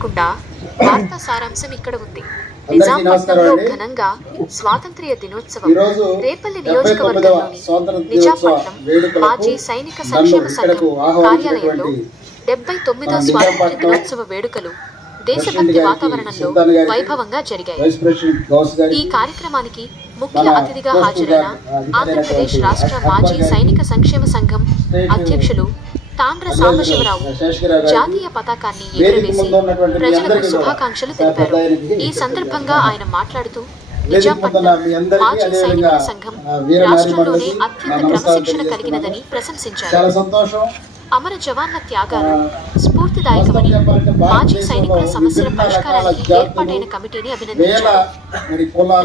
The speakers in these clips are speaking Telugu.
లేకుండా వార్తా సారాంశం ఇక్కడ ఉంది నిజాంపట్నంలో. ఘనంగా స్వాతంత్ర్య దినోత్సవం రేపల్లి నియోజకవర్గంలోని నిజాంపట్నం మాజీ సైనిక సంక్షేమ సంఘం కార్యాలయంలో డెబ్బై తొమ్మిదవ మన స్వాతంత్ర్య దినోత్సవ వేడుకలు దేశభక్తి వాతావరణంలో వైభవంగా జరిగాయి ఈ కార్యక్రమానికి ముఖ్య అతిథిగా హాజరైన ఆంధ్రప్రదేశ్ రాష్ట్ర మాజీ సైనిక సంక్షేమ సంఘం అధ్యక్షులు తాండ్ర సాంబశివరావు జాతీయ పతాకాన్ని ఎగురవేసి ప్రజలకు శుభాకాంక్షలు తెలిపారు. ఈ సందర్భంగా ఆయన మాట్లాడుతూ అందరికీ మాజీ సైనికుల సంఘం రాష్ట్రంలోనే అత్యంత క్రమశిక్షణ. కలిగినదని ప్రశంసించారు. అమర జవాన్ల త్యాగాలు స్ఫూర్తిదాయకమని మాజీ సైనికుల సమస్యల పరిష్కారానికి ఏర్పాటైన కమిటీని అభినందించారు.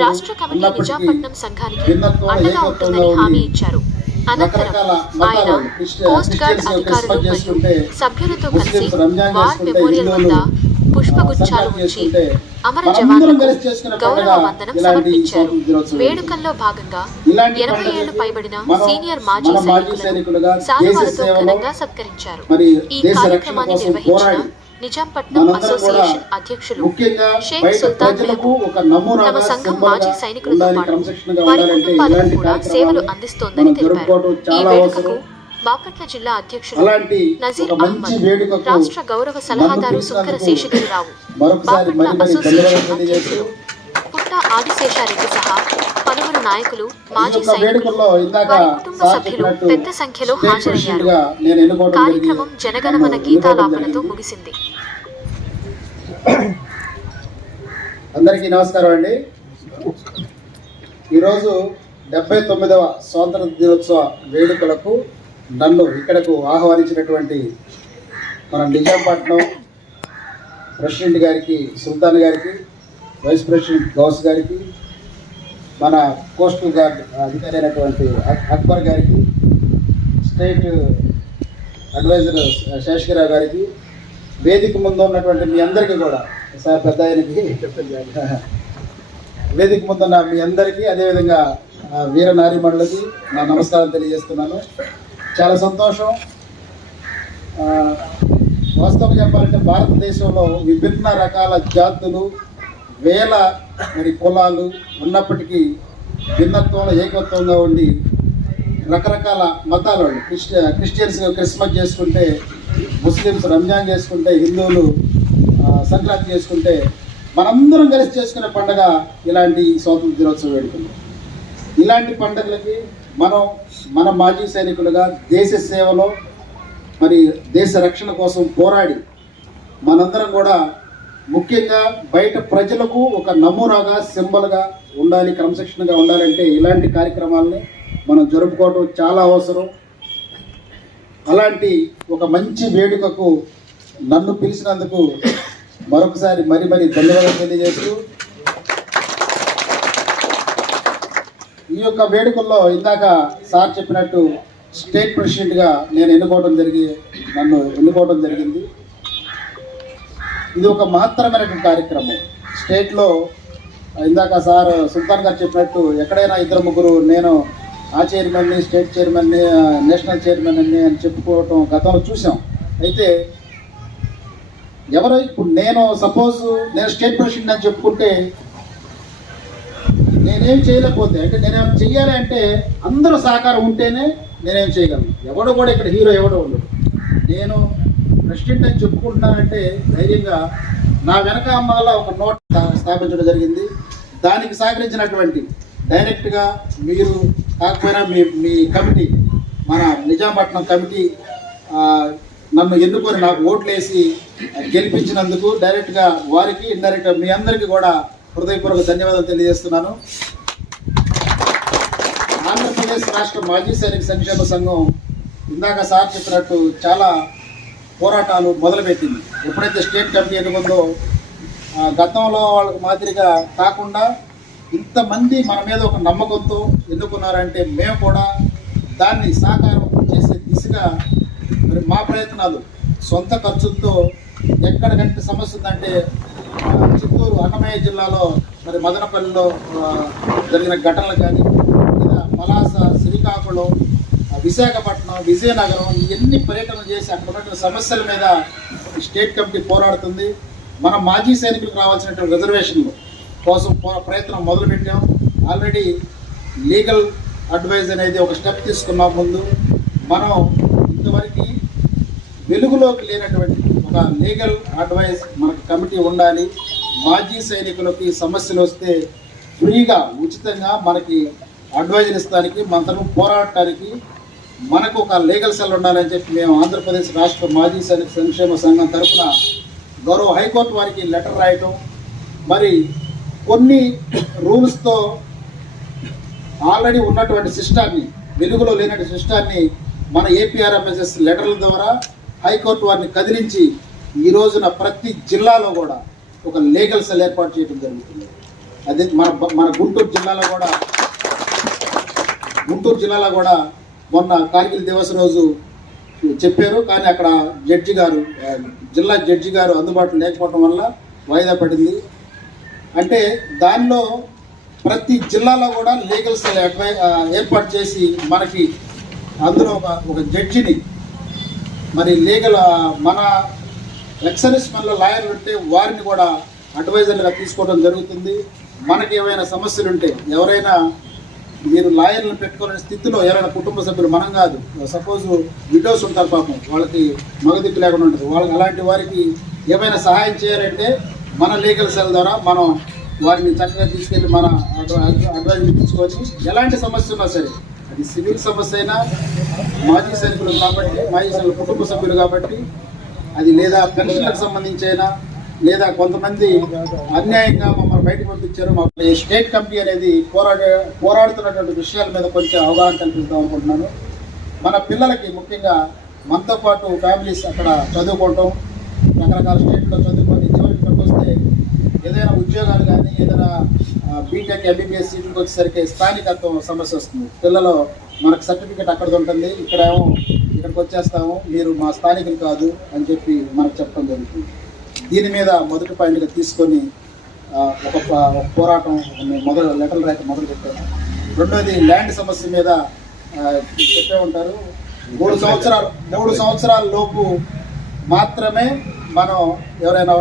రాష్ట్ర కమిటీ నిజాంపట్నం సంఘానికి అండగా ఉంటుందని హామీ ఇచ్చారు. అనంతరం ఆయన కోస్ట్ గార్డ్ అధికారులు మరియు సభ్యులతో కలిసి వార్ మెమోరియల్ వద్ద పుష్పగుచ్చాలు ఉంచి అమర జవాన్లకు గౌరవ వందనం సమర్పించారు. వేడుకల్లో భాగంగా ఎనభై ఏళ్ళు పైబడిన సీనియర్ మాజీ సైనికులను సేవలో ఘనంగా సత్కరించారు ఈ కార్యక్రమాన్ని నిర్వహించిన నిజాంపట్నం అసోసియేషన్ అధ్యక్షులు షేక్ సుల్తాన్ తమ సంఘం మాజీ సైనికులతో పాటు వారి కుటుంబాలకు కూడా సేవలు అందిస్తోందని తెలిపారు. ఈ వేడుకకు బాపట్ల జిల్లా అధ్యక్షులు నజీర్ అహ్మద్ రాష్ట్ర గౌరవ సలహాదారు సుంకర శేషగిరిరావు బాపట్ల అసోసియేషన్ అధ్యక్షులు పుట్ట ఆదిశేషారెడ్డి సహా పలువురు నాయకులు మాజీ సైనికులు వారి కుటుంబ సభ్యులు పెద్ద సంఖ్యలో హాజరయ్యారు. కార్యక్రమం. జనగణమన గీతాలాపనతో. ముగిసింది. అందరికీ నమస్కారం అండి. ఈరోజు డెబ్బై తొమ్మిదవ స్వాతంత్ర దినోత్సవ వేడుకలకు నన్ను ఇక్కడకు ఆహ్వానించినటువంటి మన నిజాంపట్నం ప్రెసిడెంట్ గారికి సుల్తాన్ గారికి వైస్ ప్రెసిడెంట్ గౌస్ గారికి మన కోస్టల్ గార్డ్ అధికారి అయినటువంటి అక్- అక్బర్ గారికి స్టేట్ అడ్వైజర్ శేషగిరావు గారికి వేదిక ముందు ఉన్నటువంటి మీ అందరికీ కూడా సార్ పెద్ద ఆయనకి. వేదిక ముందున్న మీ అందరికీ అదేవిధంగా వీర నారిమణులకి నా నమస్కారం తెలియజేస్తున్నాను. చాలా సంతోషం. వాస్తవం చెప్పాలంటే భారతదేశంలో విభిన్న రకాల జాతులు వేల మరి కులాలు ఉన్నప్పటికీ భిన్నత్వంలో ఏకత్వంగా ఉండి రకరకాల మతాలు క్రిస్టి క్రిస్టియన్స్ క్రిస్మస్ చేసుకుంటే ముస్లిమ్స్ రంజాన్ చేసుకుంటే హిందువులు సంక్రాంతి చేసుకుంటే మనందరం కలిసి చేసుకునే పండగ ఇలాంటి స్వాతంత్ర దినోత్సవం వేడుకలు ఇలాంటి పండుగలకి మనం మన మాజీ సైనికులుగా దేశ సేవలో మరి దేశ రక్షణ కోసం పోరాడి మనందరం కూడా ముఖ్యంగా బయట ప్రజలకు ఒక నమూనాగా సింబల్గా ఉండాలి క్రమశిక్షణగా ఉండాలంటే ఇలాంటి కార్యక్రమాలని మనం జరుపుకోవడం చాలా అవసరం. అలాంటి ఒక మంచి వేడుకకు నన్ను పిలిచినందుకు మరొకసారి మరి మరి ధన్యవాదాలు తెలియజేస్తూ ఈ యొక్క వేడుకల్లో ఇందాక సార్ చెప్పినట్టు స్టేట్ ప్రెసిడెంట్గా నేను ఎన్నుకోవడం జరిగి నన్ను ఎన్నుకోవడం జరిగింది. ఇది ఒక మహత్తరమైనటువంటి కార్యక్రమం. స్టేట్లో ఇందాక సార్ సుల్తాన్ గారు చెప్పినట్టు ఎక్కడైనా ఇద్దరు ముగ్గురు నేను ఆ చైర్మన్ని స్టేట్ చైర్మన్ని నేషనల్ చైర్మన్ అని అని చెప్పుకోవటం గతంలో చూసాం. అయితే ఎవరో ఇప్పుడు నేను సపోజ్ నేను స్టేట్ ప్రెసిడెంట్ అని చెప్పుకుంటే నేనేం చేయలేకపోతే అంటే నేనేం చెయ్యాలి అంటే అందరూ సహకారం ఉంటేనే నేనేం చేయగలను. ఎవడో కూడా ఇక్కడ హీరో ఎవడో ఉండడు. నేను ప్రెసిడెంట్ అని చెప్పుకుంటున్నానంటే ధైర్యంగా నా వెనక అమ్మాల ఒక నోట్ స్థాపించడం జరిగింది. దానికి సహకరించినటువంటి డైరెక్ట్గా మీరు కాకపోయినా మీ మీ కమిటీ మన నిజాంపట్నం కమిటీ నన్ను ఎన్నుకొని నాకు ఓట్లు వేసి గెలిపించినందుకు డైరెక్ట్గా వారికి ఇండైరెక్ట్గా మీ అందరికీ కూడా హృదయపూర్వక ధన్యవాదాలు తెలియజేస్తున్నాను. ఆంధ్రప్రదేశ్ రాష్ట్ర మాజీ సైనిక సంక్షేమ సంఘం ఇందాక సార్ చెప్పినట్టు చాలా పోరాటాలు మొదలుపెట్టింది. ఎప్పుడైతే స్టేట్ కమిటీ ఎన్నుకుందో గతంలో వాళ్ళ మాదిరిగా కాకుండా ఇంతమంది మన మీద ఒక నమ్మకంతో ఎన్నుకున్నారంటే మేము కూడా దాన్ని సాకారం చేసే దిశగా మరి మా ప్రయత్నాలు సొంత ఖర్చులతో ఎక్కడికంటే సమస్య ఉందంటే చిత్తూరు అన్నమయ్య జిల్లాలో మరి మదనపల్లిలో జరిగిన ఘటనలు కానీ లేదా పలాస శ్రీకాకుళం ఆ, విశాఖపట్నం విజయనగరం ఇవన్నీ పర్యటన చేసి అక్కడ ఉన్నటువంటి సమస్యల మీద ఈ స్టేట్ కమిటీ పోరాడుతుంది. మన మాజీ సైనికులకు రావాల్సినటువంటి రిజర్వేషన్లు కోసం ప్రయత్నం మొదలుపెట్టాం. ఆల్రెడీ లీగల్ అడ్వైజ్ అనేది ఒక స్టెప్ తీసుకున్నాం ముందు. మనం ఇంతవరకు వెలుగులోకి లేనటువంటి ఒక లీగల్ అడ్వైజ్ మనకు కమిటీ ఉండాలి. మాజీ సైనికులకి సమస్యలు వస్తే ఫ్రీగా ఉచితంగా మనకి అడ్వైజ్ ఇస్తానికి మనతో పోరాడటానికి మనకు ఒక లీగల్ సెల్ ఉండాలని చెప్పి మేము ఆంధ్రప్రదేశ్ రాష్ట్ర మాజీ సైనిక సంక్షేమ సంఘం తరఫున గౌరవ హైకోర్టు వారికి లెటర్ రాయటం. మరి కొన్ని రూల్స్తో ఆల్రెడీ ఉన్నటువంటి సిస్టాన్ని వెలుగులో లేనటువంటి సిస్టాన్ని మన ఏపీఆర్ఎంఎస్ఎస్ లెటర్ల ద్వారా హైకోర్టు వారిని కదిలించి ఈ రోజున ప్రతి జిల్లాలో కూడా ఒక లీగల్ సెల్ ఏర్పాటు చేయడం జరుగుతుంది. అదే మన మన గుంటూరు జిల్లాలో కూడా గుంటూరు జిల్లాలో కూడా మొన్న కార్గిల్ దివస్ రోజు చెప్పారు. కానీ అక్కడ జడ్జి గారు జిల్లా జడ్జి గారు అందుబాటులో లేకపోవడం వల్ల వాయిదా పడింది. అంటే దానిలో ప్రతి జిల్లాలో కూడా లీగల్ సెల్ అడ్వై ఏర్పాటు చేసి మనకి అందులో ఒక ఒక జడ్జిని మరి లీగల్ మన ఎక్సర్విస్ మనలో లాయర్లు ఉంటే వారిని కూడా అడ్వైజర్లుగా తీసుకోవడం జరుగుతుంది. మనకి ఏమైనా సమస్యలు ఉంటే ఎవరైనా మీరు లాయర్లను పెట్టుకోలేని స్థితిలో ఎవరైనా కుటుంబ సభ్యులు మనం కాదు. సపోజ్ విడోస్ ఉంటారు పాపం వాళ్ళకి మగదిక్కు లేకుండా ఉంటుంది. వాళ్ళకి అలాంటి వారికి ఏమైనా సహాయం చేయాలంటే మన లీగల్ సెల్ ద్వారా మనం వారిని చక్కగా తీసుకెళ్ళి మన అడ్వైజ్మెంట్ తీసుకొని ఎలాంటి సమస్య ఉన్నా సరే అది సివిల్ సమస్య అయినా మాజీ సైనికులు కాబట్టి మాజీ సైనికుల కుటుంబ సభ్యులు కాబట్టి అది లేదా పెన్షన్లకు సంబంధించి అయినా లేదా కొంతమంది అన్యాయంగా మమ్మల్ని బయటకు పంపించారు మా ఈ స్టేట్ కమిటీ అనేది పోరాడే పోరాడుతున్నటువంటి విషయాల మీద కొంచెం అవగాహన కల్పిద్దాం అనుకుంటున్నాను. మన పిల్లలకి ముఖ్యంగా మనతో పాటు ఫ్యామిలీస్ అక్కడ చదువుకోవటం రకరకాల స్టేట్లో చదువుకోవడం ఏదైనా ఉద్యోగాలు కానీ ఏదైనా బీటెక్ ఎంబీబీఎస్ సీట్లకు వచ్చేసరికి స్థానికత్వం సమస్య వస్తుంది. పిల్లలు మనకు సర్టిఫికేట్ అక్కడ ఉంటుంది ఇక్కడేమో ఇక్కడికి వచ్చేస్తాము మీరు మా స్థానికులు కాదు అని చెప్పి మనకు చెప్పడం జరుగుతుంది. దీని మీద మొదటి పాయింట్గా తీసుకొని ఒక పోరాటం మొదలు లెటర్ రాయటం మొదలు పెట్టాను. రెండోది ల్యాండ్ సమస్య మీద చెప్పే ఉంటారు. మూడు సంవత్సరాలు మూడు సంవత్సరాల లోపు మాత్రమే మనం ఎవరైనా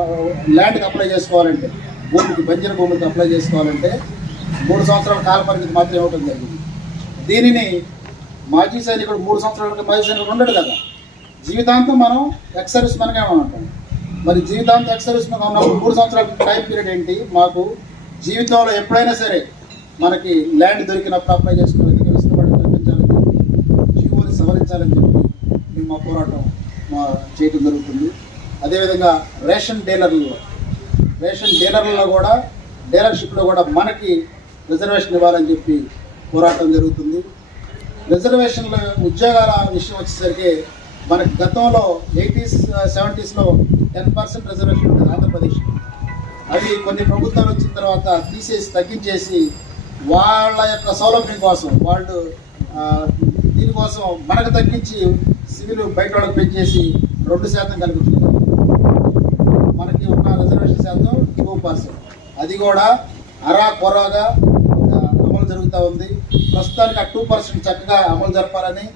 ల్యాండ్కి అప్లై చేసుకోవాలంటే భూమికి బంజర భూమికి అప్లై చేసుకోవాలంటే మూడు సంవత్సరాల కాల పరిమితి మాత్రమే ఇవ్వడం జరిగింది. దీనిని మాజీ సైనికుడు మూడు సంవత్సరాలకి మాజీ సైనికుడు ఉండడు కదా. జీవితాంతం మనం ఎక్స్ సర్వీస్ మనగా ఉంటాం. మరి జీవితాంతం ఎక్స్ సర్వీస్ ఉన్నప్పుడు మూడు సంవత్సరాల టైం పీరియడ్ ఏంటి? మాకు జీవితంలో ఎప్పుడైనా సరే మనకి ల్యాండ్ దొరికినప్పుడు అప్లై చేసుకోవాలి వెసులుబాటు కల్పించాలని చెప్పి జీవోని సవరించాలని చెప్పి మేము మా పోరాటం చేయటం జరుగుతుంది. అదేవిధంగా రేషన్ డీలర్లలో రేషన్ డీలర్లలో కూడా డీలర్షిప్లో కూడా మనకి రిజర్వేషన్ ఇవ్వాలని చెప్పి పోరాటం జరుగుతుంది. రిజర్వేషన్ల ఉద్యోగాల విషయం వచ్చేసరికి మనకి గతంలో ఎయిటీస్ సెవెంటీస్లో టెన్ పర్సెంట్ రిజర్వేషన్ ఉంటుంది ఆంధ్రప్రదేశ్. అవి కొన్ని ప్రభుత్వాలు వచ్చిన తర్వాత తీసేసి తగ్గించేసి వాళ్ళ యొక్క సౌలభ్యం కోసం వాళ్ళు దీనికోసం మనకు తగ్గించి సివిల్ బయట వాళ్ళకి పెంచేసి రెండు శాతం కల్పించారు మనకి ఉన్న రిజర్వేషన్ శాతం టూ పర్సెంట్ అది కూడా అరా కొరగా అమలు జరుగుతూ ఉంది. ప్రస్తుతానికి ఆ టూ పర్సెంట్ చక్కగా అమలు జరపాలని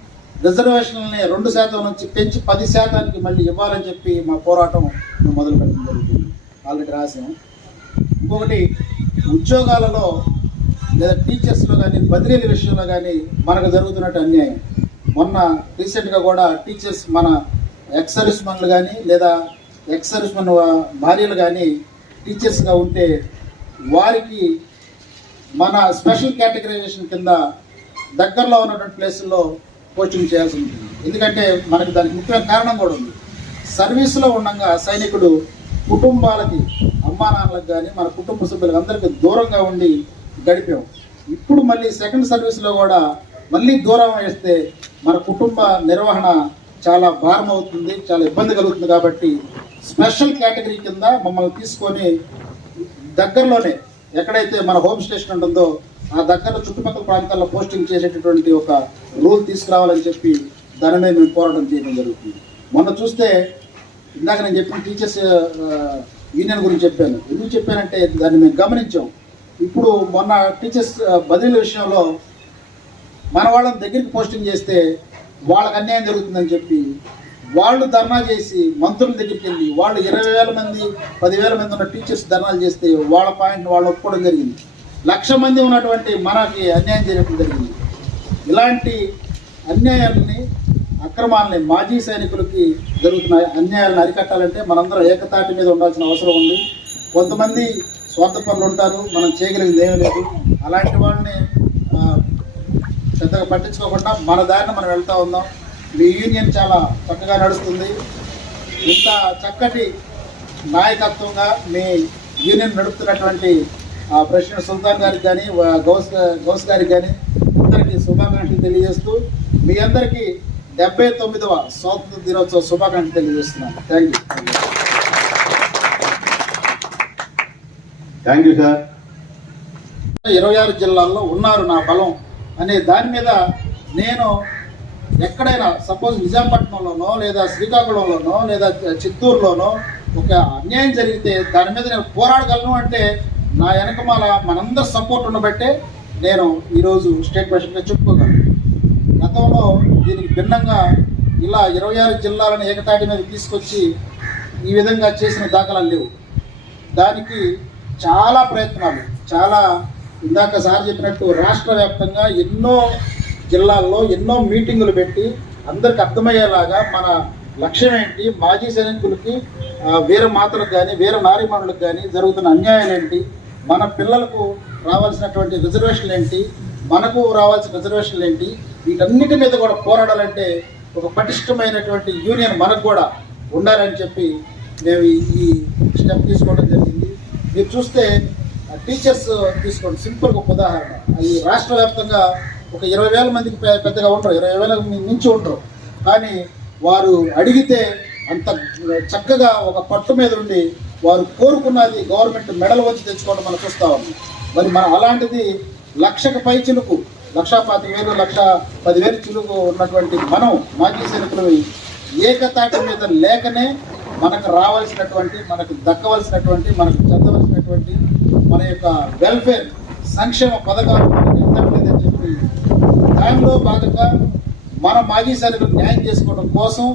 రిజర్వేషన్లని రెండు శాతం నుంచి పెంచి పది శాతానికి మళ్ళీ ఇవ్వాలని చెప్పి మా పోరాటం మేము మొదలు పెట్టడం జరుగుతుంది. ఆల్రెడీ రాసాం. ఇంకొకటి ఉద్యోగాలలో లేదా టీచర్స్లో కానీ బదిలీల విషయంలో కానీ మనకు జరుగుతున్నట్టు అన్యాయం. మొన్న రీసెంట్గా కూడా టీచర్స్ మన ఎక్స్ మన్లు కానీ లేదా ఎక్స్ మన్ భార్యలు కానీ టీచర్స్గా ఉంటే వారికి మన స్పెషల్ కేటగరైజేషన్ కింద దగ్గరలో ఉన్నటువంటి ప్లేసుల్లో పోస్టింగ్ చేయాల్సి ఉంటుంది. ఎందుకంటే మనకి దానికి ముఖ్యమైన కారణం కూడా ఉంది. సర్వీస్లో ఉండగా సైనికుడు కుటుంబాలకి అమ్మా నాన్నలకు కానీ మన కుటుంబ సభ్యులకు అందరికీ దూరంగా ఉండి గడిపాం. ఇప్పుడు మళ్ళీ సెకండ్ సర్వీస్లో కూడా మళ్ళీ దూరం వేస్తే మన కుటుంబ నిర్వహణ చాలా భారం అవుతుంది చాలా ఇబ్బంది కలుగుతుంది కాబట్టి స్పెషల్ కేటగిరీ కింద మమ్మల్ని తీసుకొని దగ్గరలోనే ఎక్కడైతే మన హోమ్ స్టేషన్ ఉంటుందో ఆ దగ్గర చుట్టుపక్కల ప్రాంతాల్లో పోస్టింగ్ చేసేటటువంటి ఒక రూల్ తీసుకురావాలని చెప్పి దాని మీద మేము పోరాటం చేయడం జరుగుతుంది. మొన్న చూస్తే ఇందాక నేను చెప్పిన టీచర్స్ యూనియన్ గురించి చెప్పాను. ఎందుకు చెప్పానంటే దాన్ని మేము గమనించాం. ఇప్పుడు మొన్న టీచర్స్ బదిలీల విషయంలో మన వాళ్ళని దగ్గరికి పోస్టింగ్ చేస్తే వాళ్ళకి అన్యాయం జరుగుతుందని చెప్పి వాళ్ళు ధర్నా చేసి మంత్రుల దగ్గరికి వెళ్ళి వాళ్ళు ఇరవై వేల మంది పదివేల మంది ఉన్న టీచర్స్ ధర్నాలు చేస్తే వాళ్ళ పాయింట్ వాళ్ళు ఒప్పుకోవడం జరిగింది. లక్ష మంది ఉన్నటువంటి మనకి అన్యాయం చేయడం జరిగింది. ఇలాంటి అన్యాయాలని అక్రమాలని మాజీ సైనికులకి జరుగుతున్న అన్యాయాలను అరికట్టాలంటే మనందరం ఏకతాటి మీద ఉండాల్సిన అవసరం ఉంది. కొంతమంది స్వార్థ పనులు ఉంటారు మనం చేయగలిగింది ఏమీ లేదు. అలాంటి వాళ్ళని పెద్దగా పట్టించుకోకుండా మన దారిన మనం వెళ్తూ ఉందాం మీ యూనియన్ చాలా చక్కగా నడుస్తుంది. ఇంత చక్కటి నాయకత్వంగా మీ యూనియన్ నడుపుతున్నటువంటి ప్రెసిడెంట్ సుల్తాన్ గారికి కానీ గౌస్ గౌస్ గారికి కానీ అందరికీ శుభాకాంక్షలు తెలియజేస్తూ మీ అందరికీ డెబ్బై తొమ్మిదవ స్వాతంత్ర దినోత్సవ శుభాకాంక్షలు తెలియజేస్తున్నాను thank you thank you sir ఇరవై ఆరు జిల్లాల్లో ఉన్నారు నా బలం. అనే దాని మీద నేను ఎక్కడైనా సపోజ్ నిజాంపట్నంలోనో లేదా శ్రీకాకుళంలోనో లేదా చిత్తూరులోనో ఒక అన్యాయం జరిగితే దాని మీద నేను పోరాడగలను అంటే నా వెనకమాల మనందరి సపోర్ట్ ఉండబట్టే నేను ఈరోజు స్టేట్ ప్రెసిడెంట్గా చెప్పుకోగలను. గతంలో దీనికి భిన్నంగా ఇలా ఇరవై ఆరు జిల్లాలను ఏకతాటి మీద తీసుకొచ్చి ఈ విధంగా చేసిన దాఖలాలు లేవు. దానికి చాలా ప్రయత్నాలు చాలా ఇందాక సార్ చెప్పినట్టు రాష్ట్ర వ్యాప్తంగా ఎన్నో జిల్లాల్లో ఎన్నో మీటింగులు పెట్టి అందరికి అర్థమయ్యేలాగా మన లక్ష్యం ఏంటి? మాజీ సైనికులకి వీర మాతలకు కానీ వీర నారీమణులకు కానీ జరుగుతున్న అన్యాయం ఏంటి? మన పిల్లలకు రావాల్సినటువంటి రిజర్వేషన్లు ఏంటి? మనకు రావాల్సిన రిజర్వేషన్లు ఏంటి? వీటన్నిటి మీద కూడా పోరాడాలంటే ఒక పటిష్టమైనటువంటి యూనియన్ మనకు కూడా ఉండాలని చెప్పి మేము ఈ స్టెప్ తీసుకోవడం జరిగింది. మీరు చూస్తే టీచర్స్ తీసుకోండి. సింపుల్గా ఒక ఉదాహరణ. ఈ రాష్ట్ర వ్యాప్తంగా ఒక ఇరవై వేల మందికి పెద్దగా ఉండరు. ఇరవై వేల మించి ఉండరు. కానీ వారు అడిగితే అంత చక్కగా ఒక పట్టు మీద ఉండి వారు కోరుకున్నది గవర్నమెంట్ మెడల్ వచ్చి తెచ్చుకోవడం మనం చూస్తా ఉన్నాం. మరి మన అలాంటిది లక్షకు పై చిలుకు లక్ష పాతి వేలు లక్ష పదివేలు చిలుకు ఉన్నటువంటి మనం మాజీ సైనికులు ఏకతాటి మీద లేకనే మనకు రావాల్సినటువంటి మనకు దక్కవలసినటువంటి మనకు చెందవలసినటువంటి మన యొక్క వెల్ఫేర్ సంక్షేమ పథకాలు మనకు చెప్పి దానిలో భాగంగా మన మాజీ సైనికులు న్యాయం చేసుకోవడం కోసం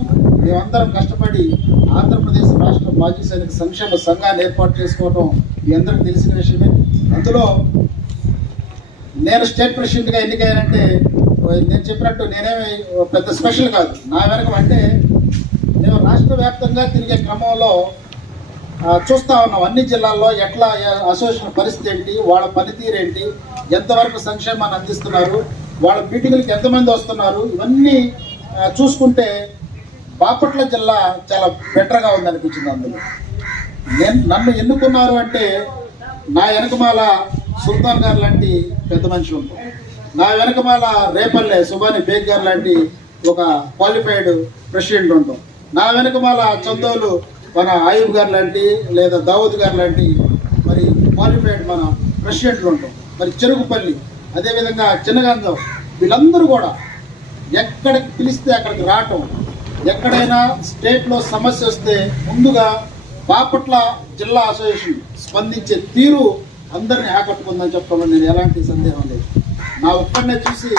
మేమందరం కష్టపడి ఆంధ్రప్రదేశ్ రాష్ట్ర మాజీ సైనిక సంక్షేమ సంఘాన్ని ఏర్పాటు చేసుకోవడం మీ అందరికీ తెలిసిన విషయమే. అందులో నేను స్టేట్ ప్రెసిడెంట్గా ఎన్నికయ్యానంటే నేను చెప్పినట్టు నేనేమి పెద్ద స్పెషల్ కాదు. నా వెనక అంటే మేము రాష్ట్ర వ్యాప్తంగా తిరిగే క్రమంలో చూస్తా ఉన్నాం. అన్ని జిల్లాల్లో ఎట్లా అసోసియేషన్ పరిస్థితి ఏంటి వాళ్ళ పనితీరు ఏంటి ఎంతవరకు సంక్షేమాన్ని అందిస్తున్నారు వాళ్ళ మీటింగులకు ఎంతమంది వస్తున్నారు ఇవన్నీ చూసుకుంటే బాపట్ల జిల్లా చాలా బెటర్గా ఉందనిపించింది అందులో. నేను నన్ను ఎన్నుకున్నారు అంటే నా వెనకమాల సుల్తాన్ గారు లాంటి పెద్ద మనిషి ఉంటాం నా వెనకమాల రేపల్లె సుబాని బేగ్ గారు లాంటి ఒక క్వాలిఫైడ్ ప్రెసిడెంట్ ఉంటాం నా వెనకమాల చందోలు మన ఆయుబ్ గారు లాంటి లేదా దావూద్ గారు లాంటి మరి క్వాలిఫైడ్ మన ప్రెసిడెంట్లు ఉంటాం. మరి చెరుకుపల్లి అదేవిధంగా చిన్నగంధం వీళ్ళందరూ కూడా ఎక్కడికి పిలిస్తే అక్కడికి రావటం ఎక్కడైనా స్టేట్లో సమస్య వస్తే ముందుగా బాపట్ల జిల్లా అసోసియేషన్ స్పందించే తీరు అందరిని ఆకట్టుకుందని చెప్పడంలో నేను ఎలాంటి సందేహం లేదు. నా ఒక్కడనే చూసి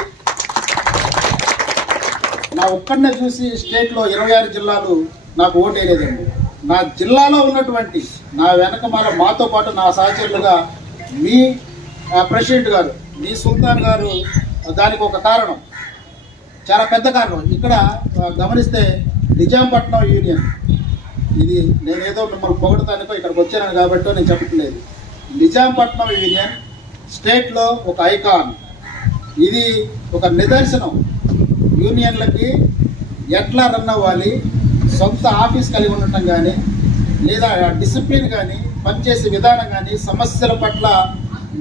నా ఒక్కడనే చూసి స్టేట్లో ఇరవై ఆరు జిల్లాలు నాకు ఓటేయలేదండి నా జిల్లాలో ఉన్నటువంటి నా వెనక మన మాతో పాటు నా సహచరులుగా మీ ప్రెసిడెంట్ గారు మీ సుల్తాన్ గారు దానికి ఒక కారణం. చాలా పెద్ద కారణం. ఇక్కడ గమనిస్తే నిజాంపట్నం యూనియన్. ఇది నేనేదో మిమ్మల్ని పొగడతానికో ఇక్కడికి వచ్చాను కాబట్టి నేను చెప్పట్లేదు. నిజాంపట్నం యూనియన్ స్టేట్లో ఒక ఐకాన్. ఇది ఒక నిదర్శనం. యూనియన్లకి ఎట్లా రన్ అవ్వాలి? సొంత ఆఫీస్ కలిగి ఉండటం కానీ లేదా డిసిప్లిన్ కానీ పనిచేసే విధానం కానీ సమస్యల పట్ల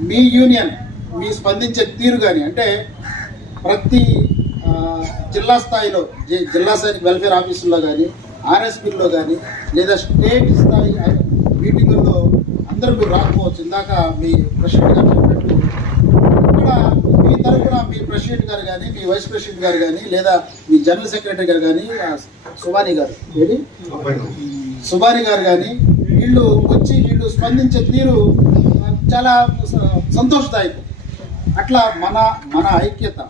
మీ యూనియన్ మీ స్పందించే తీరు కానీ అంటే ప్రతి జిల్లా స్థాయిలో జి- జిల్లా సైనిక వెల్ఫేర్ ఆఫీసుల్లో కానీ ఆర్ఎస్పీల్లో కానీ లేదా స్టేట్ స్థాయి మీటింగుల్లో అందరూ మీరు రాకపోవచ్చు. ఇందాక మీ ప్రెసిడెంట్ గారు చెప్పినట్టు ఇక్కడ మీ తరఫున మీ ప్రెసిడెంట్ గారు కానీ మీ వైస్ ప్రెసిడెంట్ గారు కానీ లేదా మీ జనరల్ సెక్రటరీ గారు కానీ సుభాని సుబాని గారు. ఏది? సుబాని గారు కానీ వీళ్ళు వచ్చి వీళ్ళు స్పందించే తీరు చాలా స- సంతోషదాయకం. అట్లా మన మన ఐక్యత